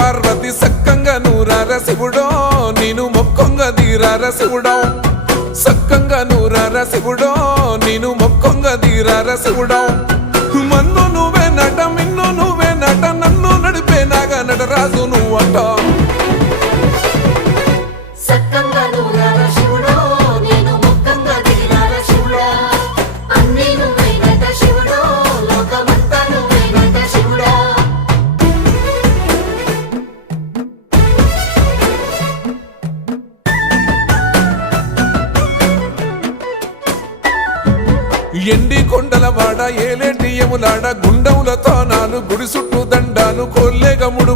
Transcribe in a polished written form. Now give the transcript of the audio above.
పార్వతి సక్కంగా నూరార శివుడో నేను మొక్కొంగ దీరార శివుడో సక్కంగా నూరార శివుడో నేను మొక్కొంగ దీరార శివుడో మన్ను నువ్వే నట మిన్ను నువ్వే నట నన్ను నడిపే నాగ నటరాజు నువ్వట ఎండి కొండలవాడ ఏలేటి యములాడ గుండములతో నాలు గుడి చుట్టూ దండాలు కొల్లేగముడు